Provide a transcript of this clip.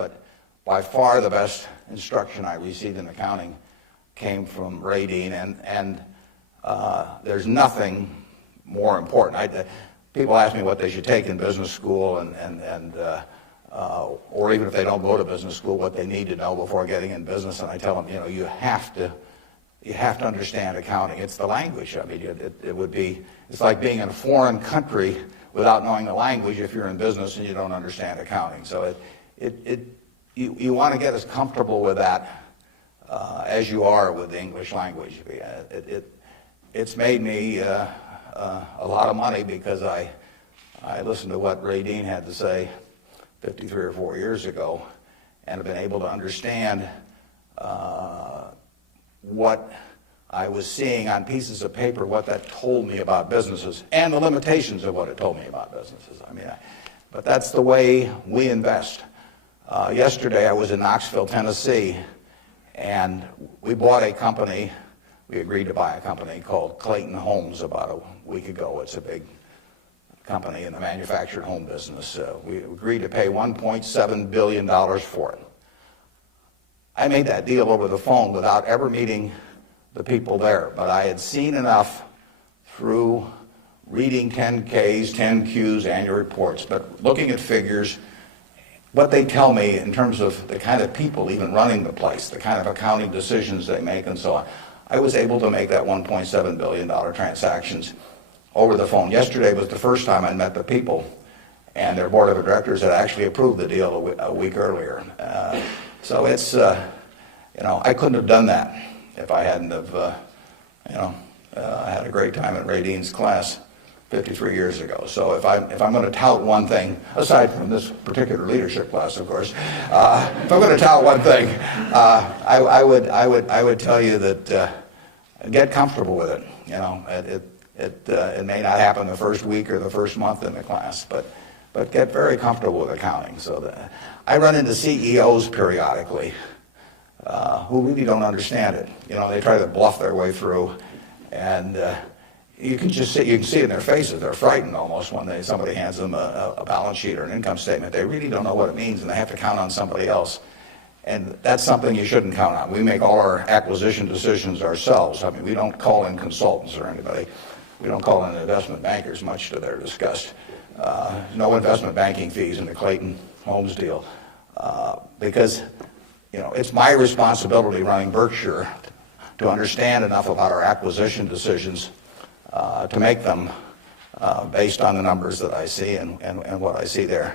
but by far the best instruction I received in accounting came from Ray Dean, and there's nothing more important. People ask me what they should take in business school, or even if they don't go to business school, what they need to know before getting in business, and I tell them, you have to understand accounting. It's the language. I mean, it's like being in a foreign country without knowing the language if you're in business and you don't understand accounting. So you want to get as comfortable with that as you are with the English language. It's made me a lot of money because I listened to what Ray Dean had to say 53 or 4 years ago, and have been able to understand what I was seeing on pieces of paper, what that told me about businesses, and the limitations of what it told me about businesses. But that's the way we invest. Yesterday I was in Knoxville, Tennessee, and we bought a company. We agreed to buy a company called Clayton Homes about a week ago. It's a big company in the manufactured home business. We agreed to pay $1.7 billion for it. I made that deal over the phone without ever meeting the people there, but I had seen enough through reading 10Ks, 10Qs, annual reports, but looking at figures, what they tell me in terms of the kind of people even running the place, the kind of accounting decisions they make and so on. I was able to make that $1.7 billion transactions over the phone. Yesterday was the first time I met the people, and their board of directors had actually approved the deal a week earlier. So it's, I couldn't have done that if I hadn't have, had a great time at Ray Dean's class 53 years ago. So if I'm going to tout one thing, aside from this particular leadership class, of course, if I'm going to tout one thing, I would tell you that get comfortable with it. It may not happen the first week or the first month in the class, but get very comfortable with accounting. So I run into CEOs periodically who really don't understand it. They try to bluff their way through, and you can see in their faces, they're frightened almost when somebody hands them a balance sheet or an income statement. They really don't know what it means, and they have to count on somebody else. And that's something you shouldn't count on. We make all our acquisition decisions ourselves. I mean, we don't call in consultants or anybody. We don't call in investment bankers, much to their disgust. No investment banking fees in the Clayton Homes deal, because it's my responsibility running Berkshire to understand enough about our acquisition decisions to make them based on the numbers that I see and what I see there.